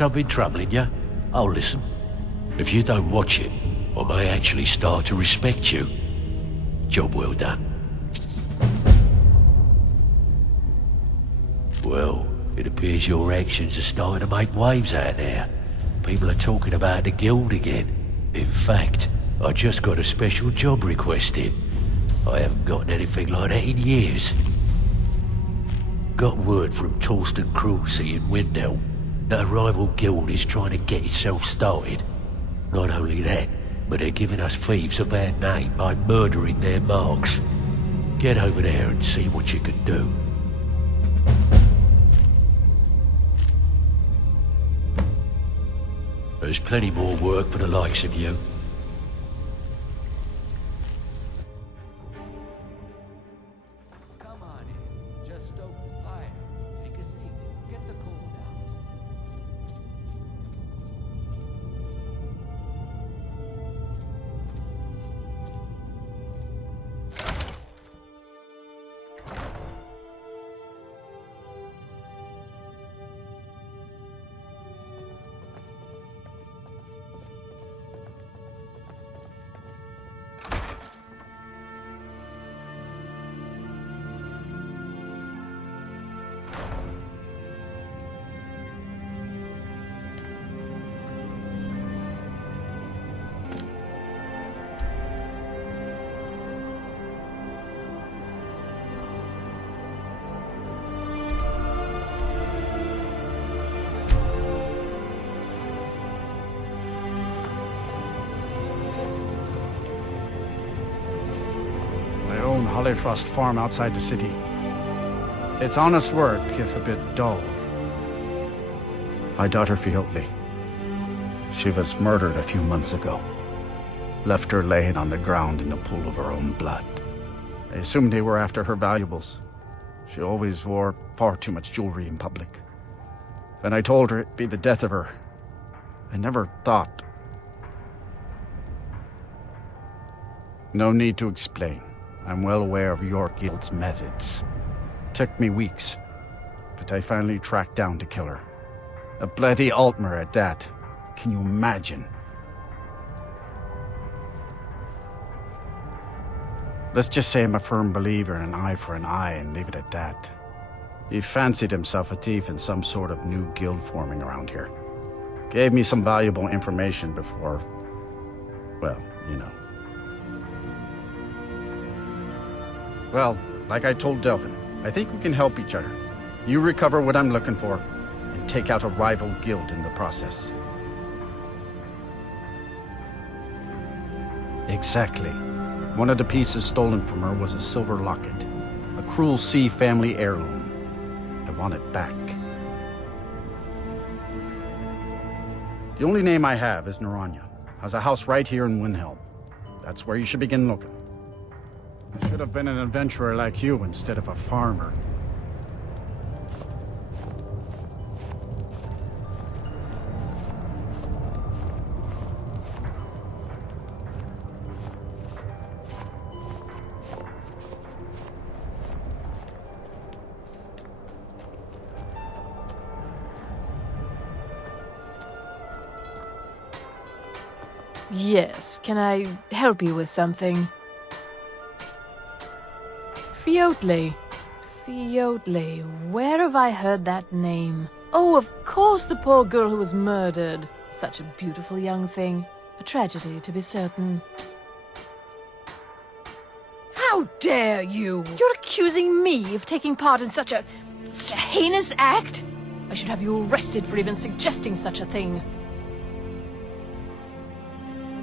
since I've been troubling you? Oh, listen. If you don't watch it, I may actually start to respect you. Job well done. Well, it appears your actions are starting to make waves out there. People are talking about the guild again. In fact, I just got a special job request in. I haven't gotten anything like that in years. Got word from Torsten Cruelty in Windhelm that a rival guild is trying to get itself started. Not only that, but they're giving us thieves a bad name by murdering their marks. Get over there and see what you can do. There's plenty more work for the likes of you. Come on in. Just stoke the fire. Take a seat. Get the cold out. Hollyfrost farm outside the city. It's honest work, if a bit dull. My daughter Fiotli. She was murdered a few months ago. Left her laying on the ground in a pool of her own blood. I assumed they were after her valuables. She always wore far too much jewelry in public. When I told her it'd be the death of her, I never thought. No need to explain. I'm well aware of your guild's methods. Took me weeks, but I finally tracked down the killer. A bloody Altmer at that. Can you imagine? Let's just say I'm a firm believer in an eye for an eye and leave it at that. He fancied himself a thief in some sort of new guild forming around here. Gave me some valuable information before, well, you know. Well, like I told Delvin, I think we can help each other. You recover what I'm looking for, and take out a rival guild in the process. Exactly. One of the pieces stolen from her was a silver locket. A Cruel Sea family heirloom. I want it back. The only name I have is Naranya. Has a house right here in Windhelm. That's where you should begin looking. I should have been an adventurer like you instead of a farmer. Yes, can I help you with something? Fiotli. Fiotli. Where have I heard that name? Oh, of course, the poor girl who was murdered. Such a beautiful young thing. A tragedy, to be certain. How dare you! You're accusing me of taking part in such a heinous act? I should have you arrested for even suggesting such a thing.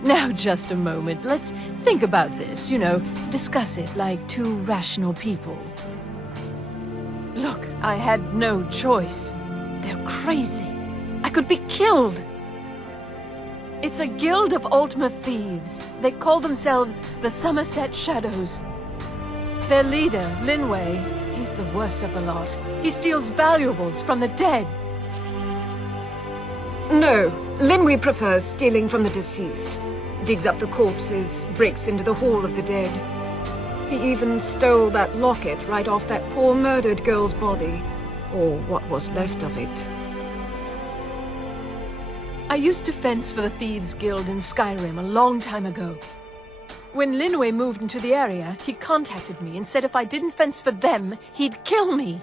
Now, just a moment. Let's think about this, you know, discuss it like two rational people. Look, I had no choice. They're crazy. I could be killed. It's a guild of Altmer thieves. They call themselves the Summerset Shadows. Their leader, Linway, he's the worst of the lot. He steals valuables from the dead. No, Linway prefers stealing from the deceased. Digs up the corpses, breaks into the Hall of the Dead. He even stole that locket right off that poor murdered girl's body. Or what was left of it. I used to fence for the Thieves Guild in Skyrim a long time ago. When Linway moved into the area, he contacted me and said if I didn't fence for them, he'd kill me.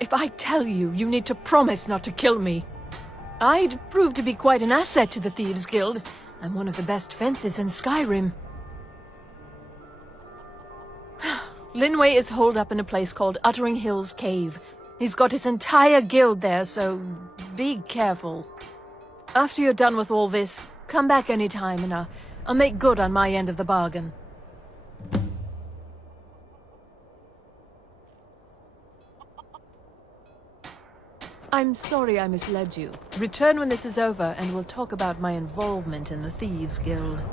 If I tell you, you need to promise not to kill me. I'd prove to be quite an asset to the Thieves Guild. I'm one of the best fencers in Skyrim. Linway is holed up in a place called Uttering Hills Cave. He's got his entire guild there, so be careful. After you're done with all this, come back anytime and I'll make good on my end of the bargain. I'm sorry I misled you. Return when this is over and we'll talk about my involvement in the Thieves Guild.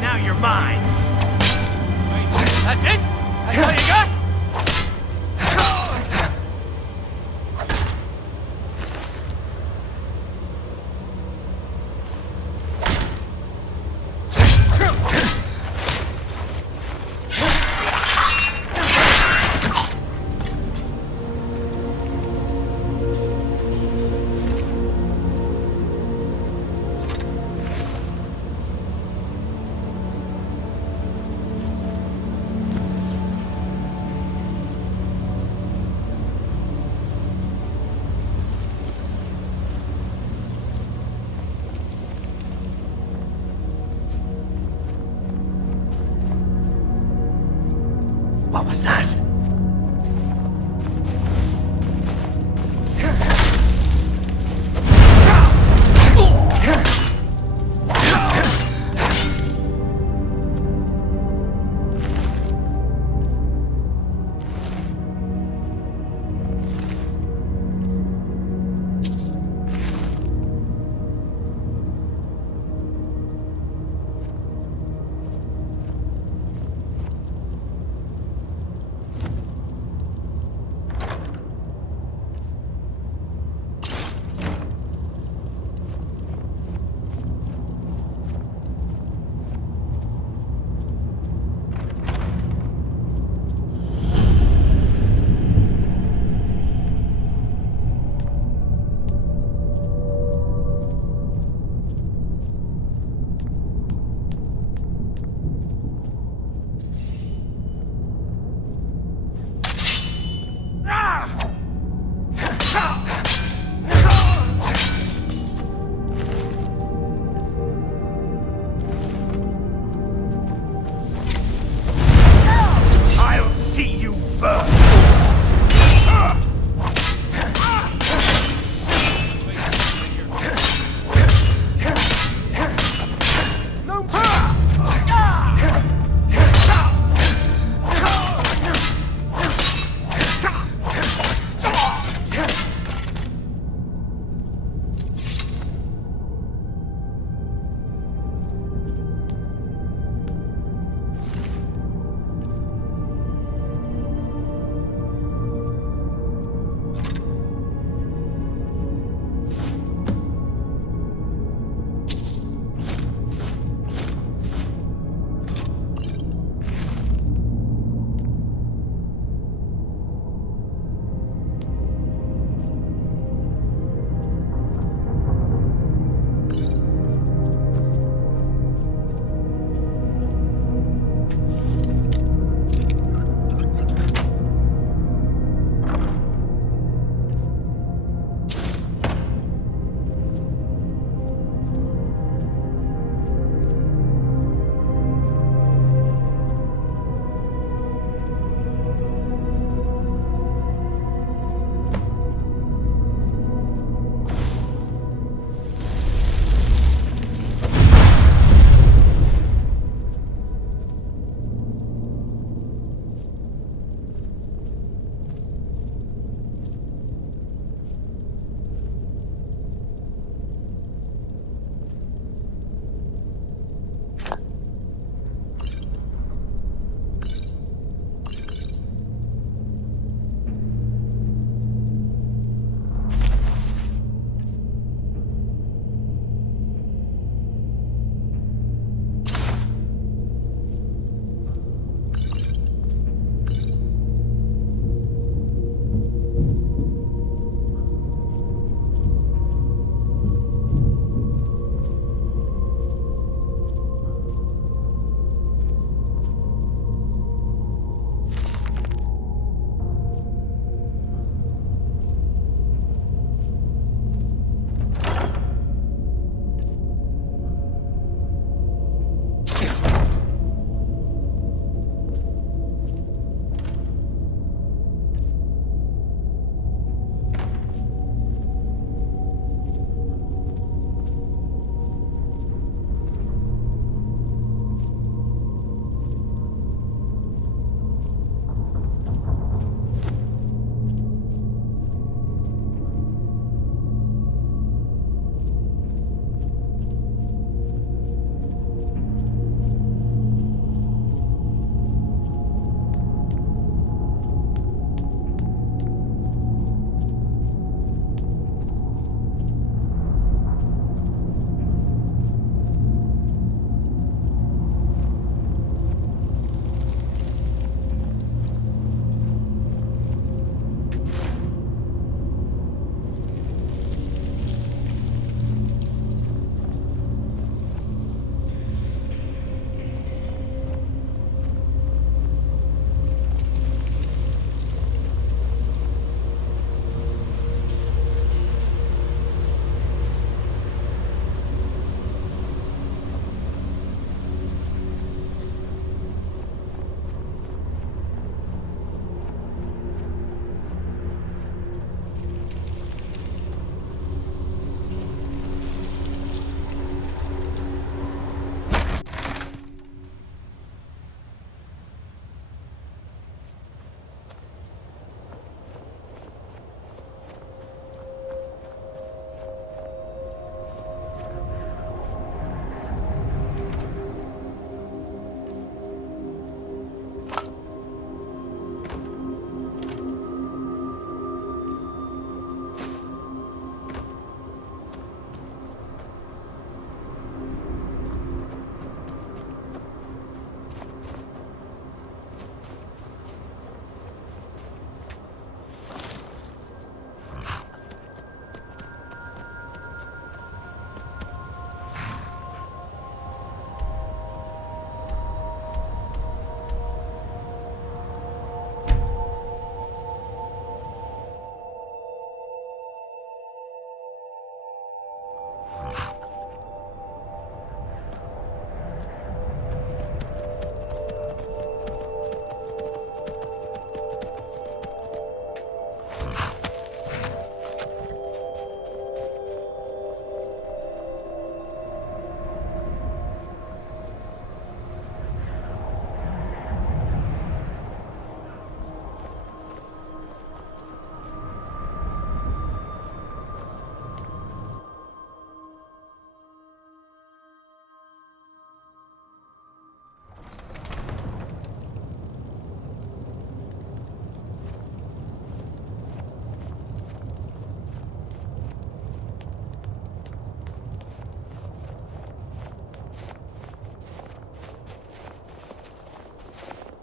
Now you're mine. That's it? That's all you got? What was that?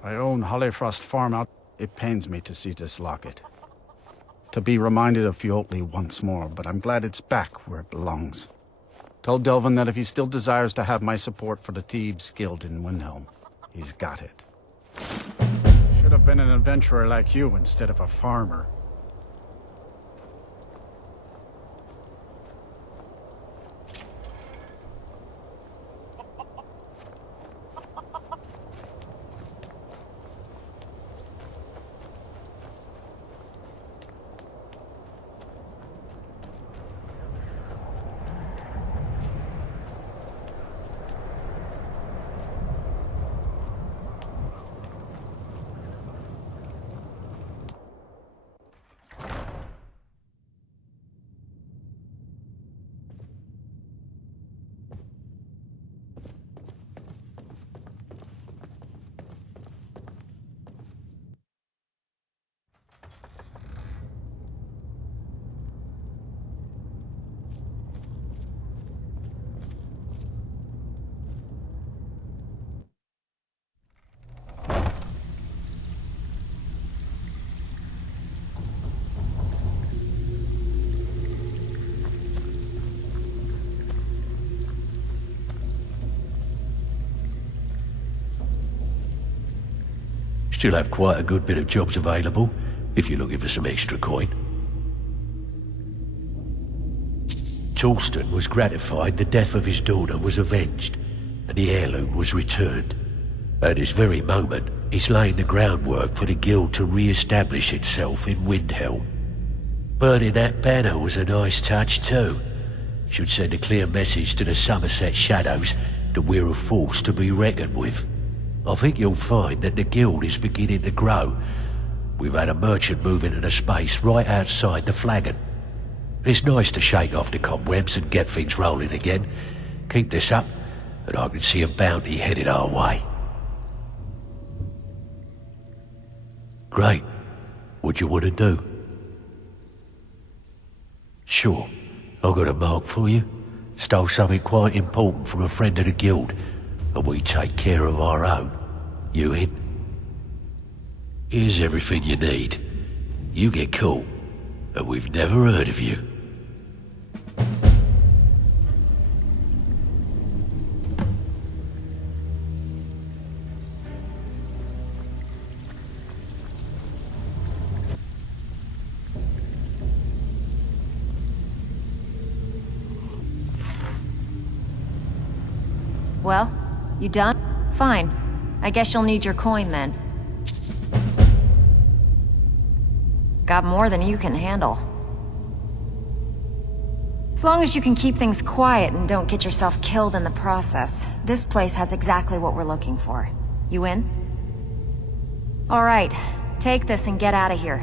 I own Hollyfrost Farm out. It pains me to see this locket. To be reminded of Fiotli once more, but I'm glad it's back where it belongs. Told Delvin that if he still desires to have my support for the Thieves Guild in Windhelm, he's got it. Should have been an adventurer like you instead of a farmer. Still have quite a good bit of jobs available, if you're looking for some extra coin. Torsten was gratified the death of his daughter was avenged, and the heirloom was returned. At this very moment, he's laying the groundwork for the guild to re-establish itself in Windhelm. Burning that banner was a nice touch too. Should send a clear message to the Summerset Shadows that we're a force to be reckoned with. I think you'll find that the guild is beginning to grow. We've had a merchant move into the space right outside the flagon. It's nice to shake off the cobwebs and get things rolling again. Keep this up, and I can see a bounty headed our way. Great. What do you want to do? Sure. I've got a mark for you. Stole something quite important from a friend of the guild, and we take care of our own. You in? Here's everything you need. You get caught, and we've never heard of you. Well, you done? Fine. I guess you'll need your coin then. Got more than you can handle. As long as you can keep things quiet and don't get yourself killed in the process, this place has exactly what we're looking for. You in? All right, take this and get out of here.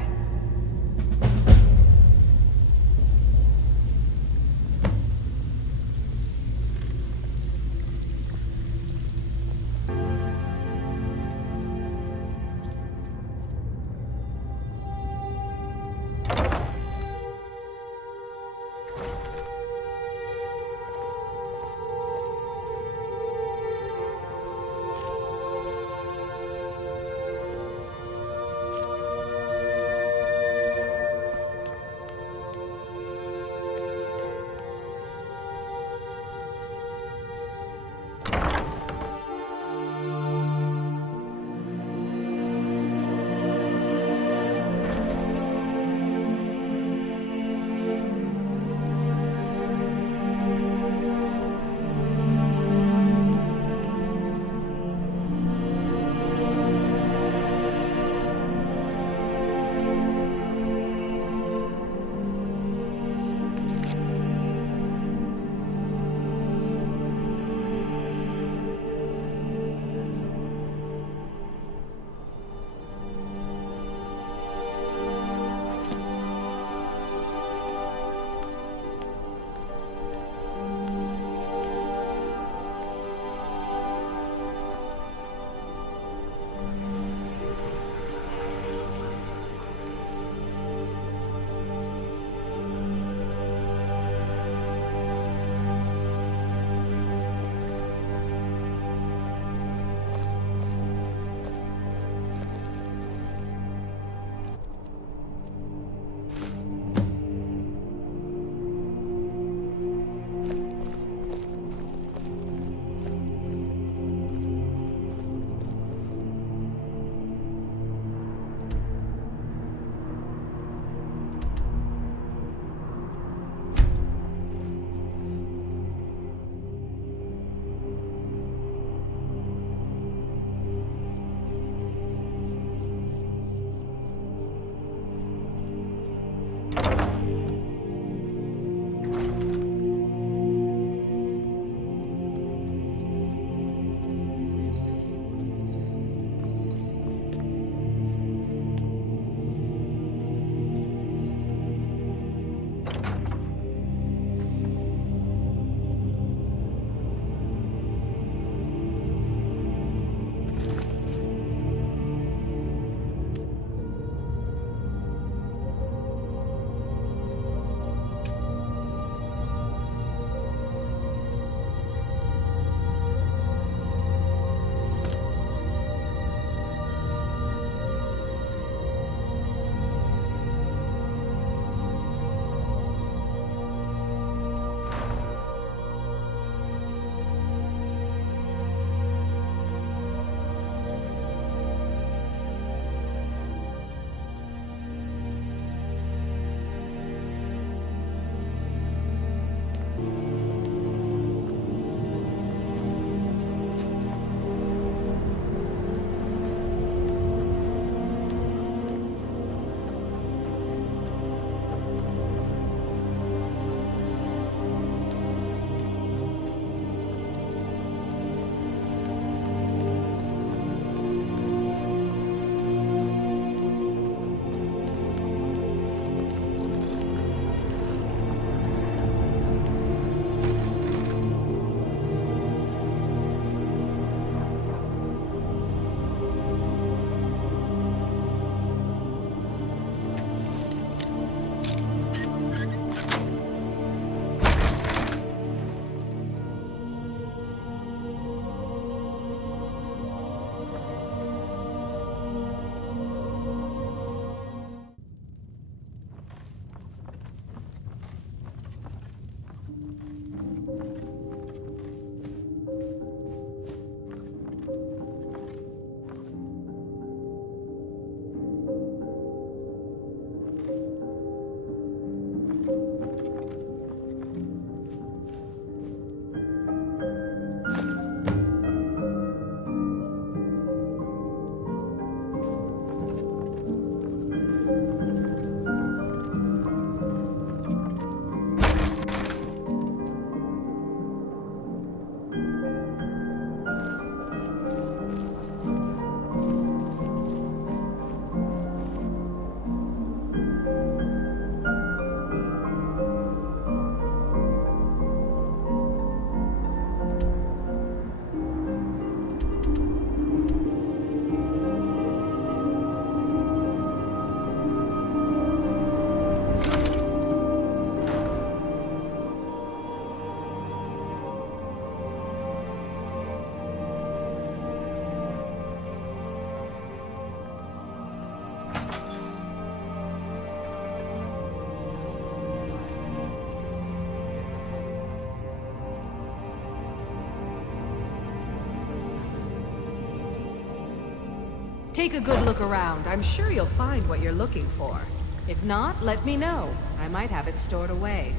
Take a good look around. I'm sure you'll find what you're looking for. If not, let me know. I might have it stored away.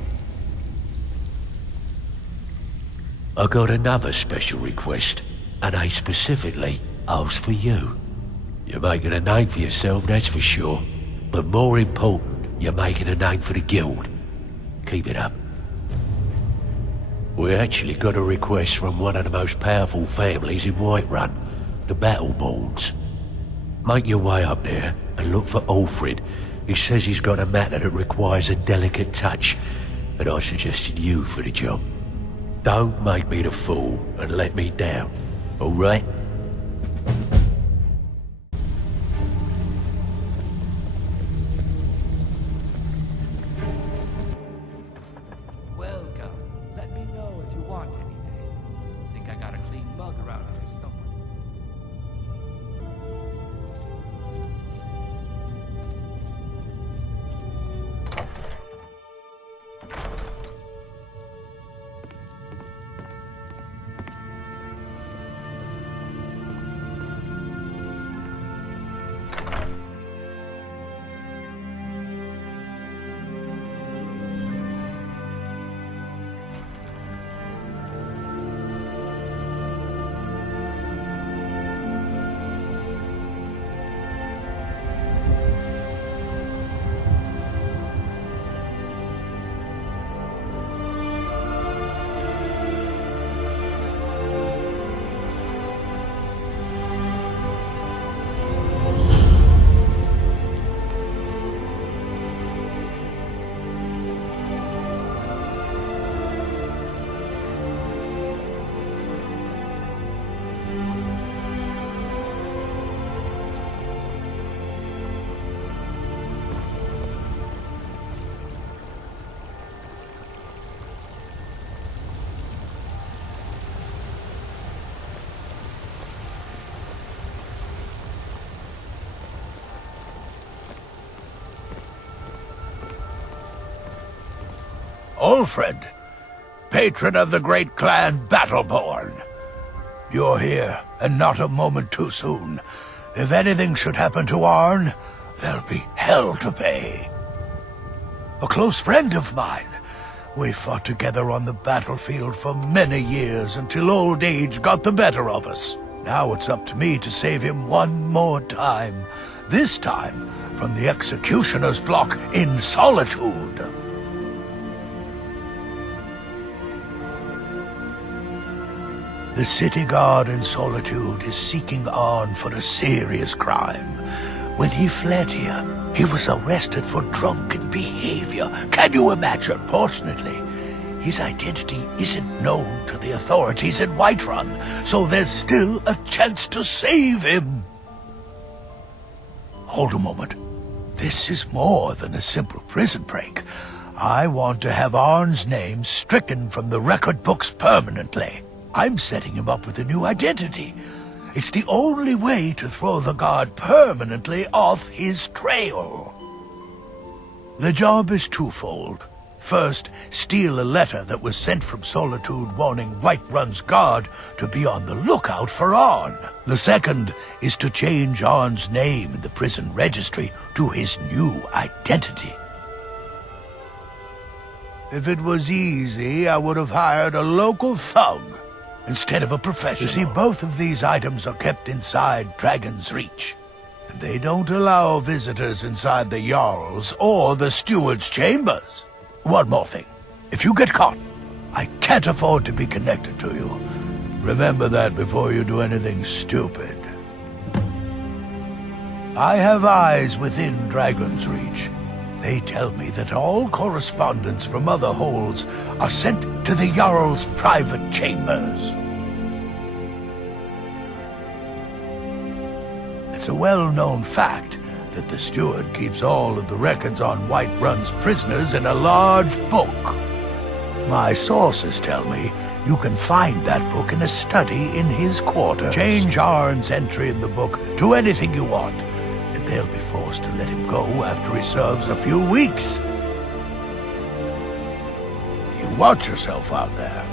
I got another special request, and I specifically asked for you. You're making a name for yourself, that's for sure. But more important, you're making a name for the guild. Keep it up. We actually got a request from one of the most powerful families in Whiterun, the Dragonborns. Make your way up there and look for Alfred. He says he's got a matter that requires a delicate touch, and I suggested you for the job. Don't make me the fool and let me down, all right? Welcome. Let me know if you want anything. Think I got a clean mug around here somewhere. Alfred, patron of the great clan Dragonborn. You're here, and not a moment too soon. If anything should happen to Arn, there'll be hell to pay. A close friend of mine. We fought together on the battlefield for many years until old age got the better of us. Now it's up to me to save him one more time. This time from the executioner's block in Solitude. The city guard in Solitude is seeking Arn for a serious crime. When he fled here, he was arrested for drunken behavior. Can you imagine? Fortunately, his identity isn't known to the authorities in Whiterun, so there's still a chance to save him. Hold a moment. This is more than a simple prison break. I want to have Arn's name stricken from the record books permanently. I'm setting him up with a new identity. It's the only way to throw the guard permanently off his trail. The job is twofold. First, steal a letter that was sent from Solitude warning Whiterun's guard to be on the lookout for Arn. The second is to change Arn's name in the prison registry to his new identity. If it was easy, I would have hired a local thug instead of a professional. You see, both of these items are kept inside Dragon's Reach, and they don't allow visitors inside the Jarl's or the Steward's chambers. One more thing. If you get caught, I can't afford to be connected to you. Remember that before you do anything stupid. I have eyes within Dragon's Reach. They tell me that all correspondence from other holds are sent to the Jarl's private chambers. It's a well-known fact that the steward keeps all of the records on Whiterun's prisoners in a large book. My sources tell me you can find that book in a study in his quarters. Change Arn's entry in the book to anything you want, and they'll be forced to let him go after he serves a few weeks. You watch yourself out there.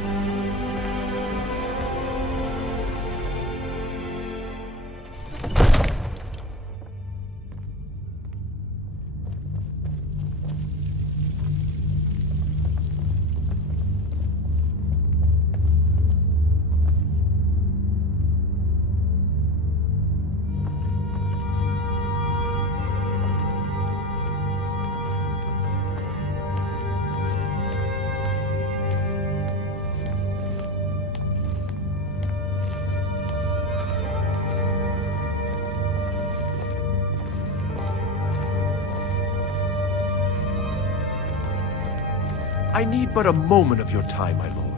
I need but a moment of your time, my lord.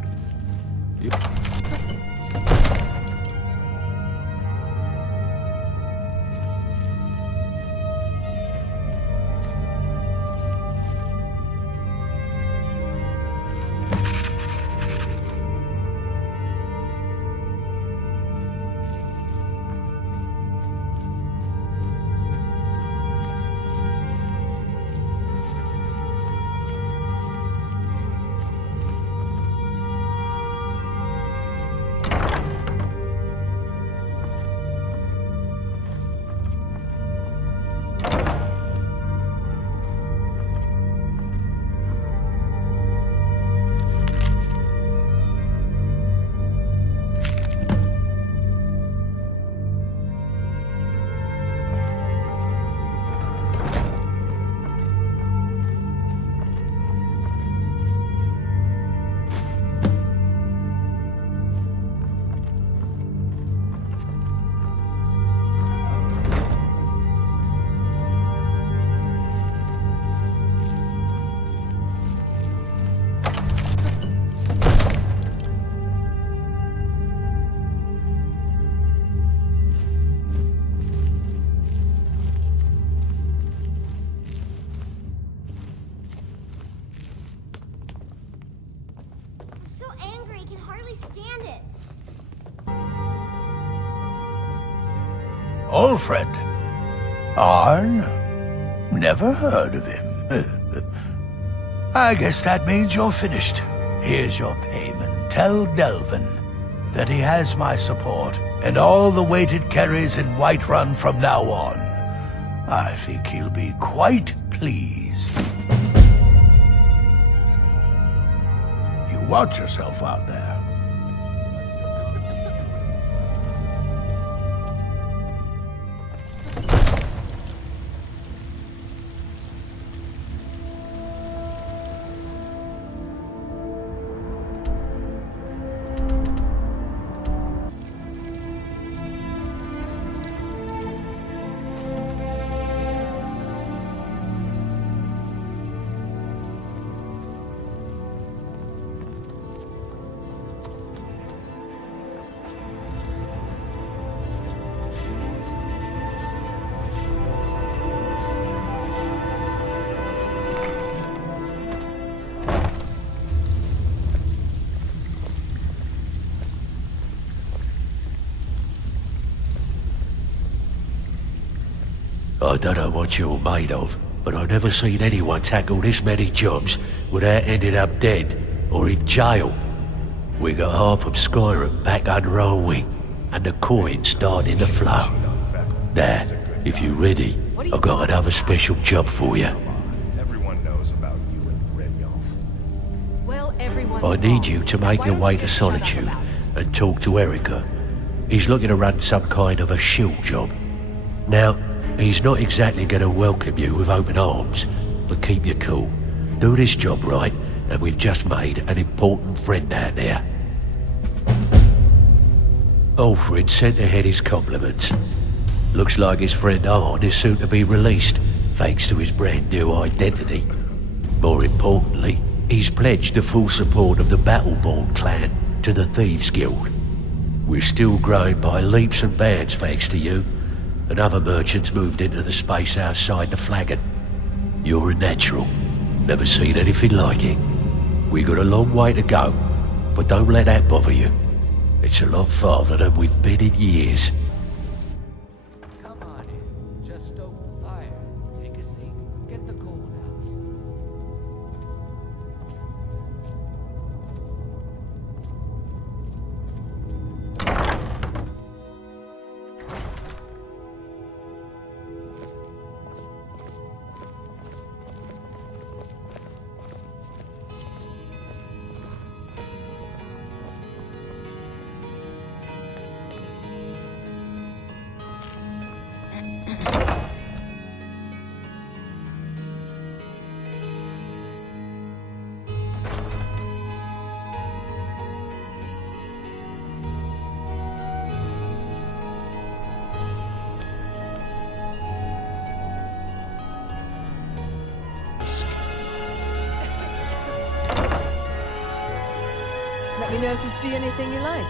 So angry, I can hardly stand it. Old friend. Arn? Never heard of him. I guess that means you're finished. Here's your payment. Tell Delvin that he has my support and all the weighted carries in Whiterun from now on. I think he'll be quite pleased. You watch yourself out there. I don't know what you're made of, but I've never seen anyone tackle this many jobs without ending up dead or in jail. We got half of Skyrim back under our wing, and the coin's starting to flow. Now, if you're ready, I've got another special job for you. Everyone knows about you and Brynjolf. Well, everyone's I need wrong. you to make Why your don't way you to just shut up Solitude about it? and talk to Erica. He's looking to run some kind of a shield job. Now, he's not exactly going to welcome you with open arms, but keep your cool. Do this job right, and we've just made an important friend out there. Alfred sent ahead his compliments. Looks like his friend Arn is soon to be released, thanks to his brand new identity. More importantly, he's pledged the full support of the Dragonborn clan to the Thieves Guild. We're still growing by leaps and bounds thanks to you, and other merchants moved into the space outside the flagon. You're a natural. Never seen anything like it. We got a long way to go, but don't let that bother you. It's a lot farther than we've been in years. Come on in. Just stoke the fire. Take a seat. Get the cold out. me know if you see anything you like.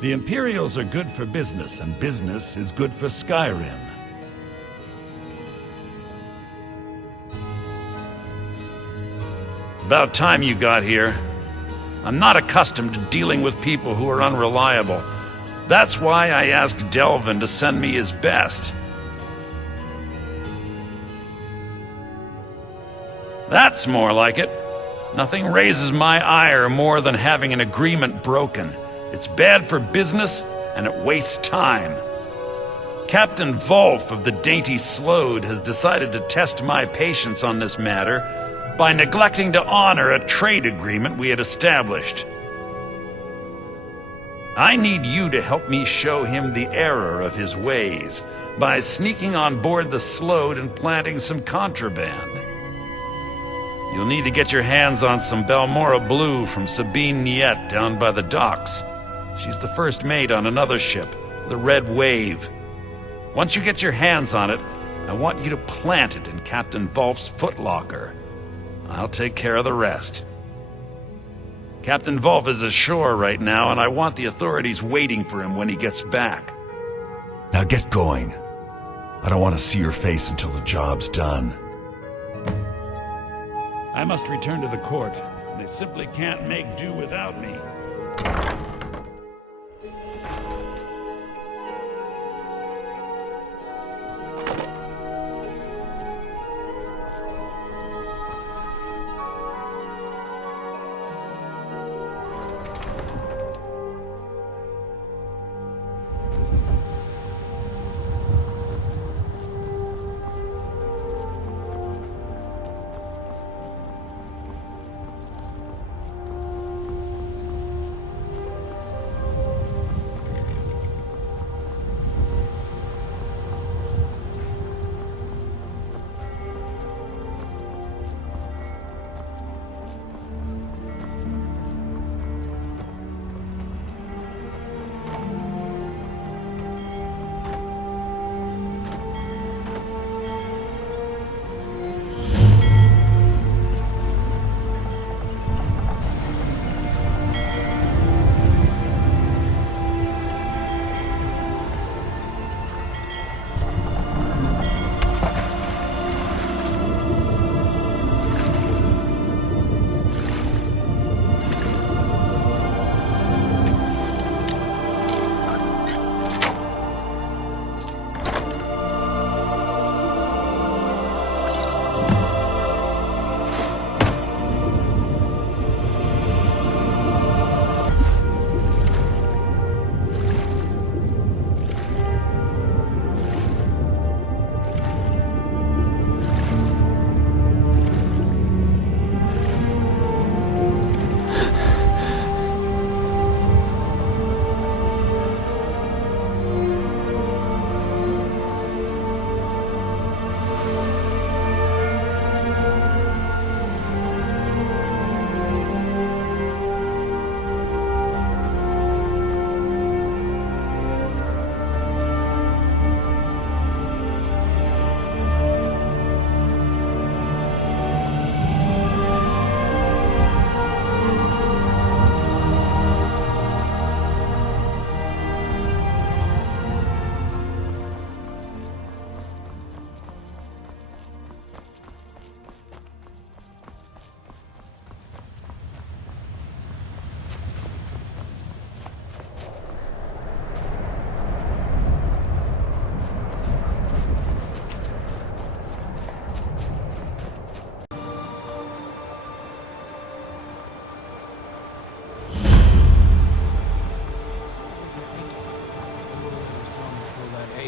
The Imperials are good for business, and business is good for Skyrim. About time you got here. I'm not accustomed to dealing with people who are unreliable. That's why I asked Delvin to send me his best. That's more like it. Nothing raises my ire more than having an agreement broken. It's bad for business, and it wastes time. Captain Volf of the Dainty Slode has decided to test my patience on this matter by neglecting to honor a trade agreement we had established. I need you to help me show him the error of his ways by sneaking on board the Slode and planting some contraband. You'll need to get your hands on some Balmora Blue from Sabine Niet down by the docks. She's the first mate on another ship, the Red Wave. Once you get your hands on it, I want you to plant it in Captain Volf's footlocker. I'll take care of the rest. Captain Volf is ashore right now, and I want the authorities waiting for him when he gets back. Now get going. I don't want to see your face until the job's done. I must return to the court. They simply can't make do without me.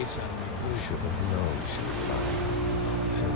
Should have known she was lying. So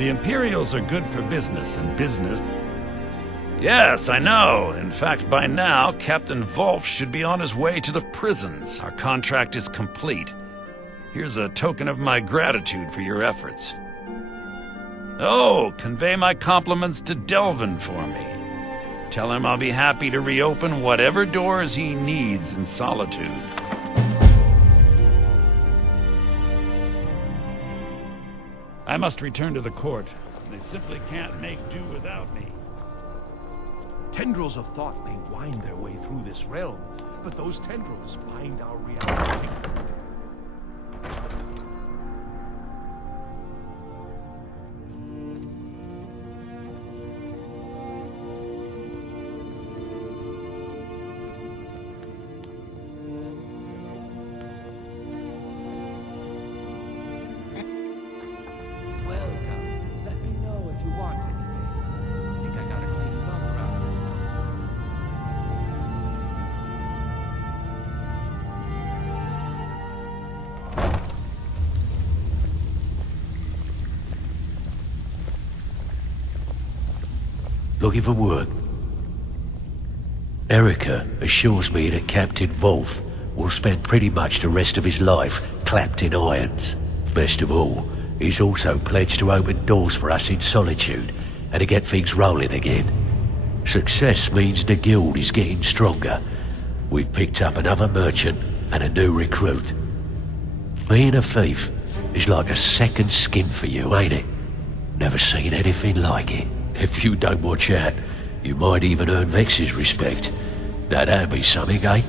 The Imperials are good for business, and business... Yes, I know. In fact, by now, Captain Wolf should be on his way to the prisons. Our contract is complete. Here's a token of my gratitude for your efforts. Oh, convey my compliments to Delvin for me. Tell him I'll be happy to reopen whatever doors he needs in Solitude. I must return to the court. They simply can't make do without me. Tendrils of thought may wind their way through this realm, but those tendrils bind our reality. Welcome. Let me know if you want anything. I think I got a clean run around here somewhere. Looking for work. Erica assures me that Captain Wolf will spend pretty much the rest of his life clapped in irons. Best of all, he's also pledged to open doors for us in Solitude and to get things rolling again. Success means the guild is getting stronger. We've picked up another merchant and a new recruit. Being a thief is like a second skin for you, ain't it? Never seen anything like it. If you don't watch out, you might even earn Vex's respect. Now that'd be something, eh?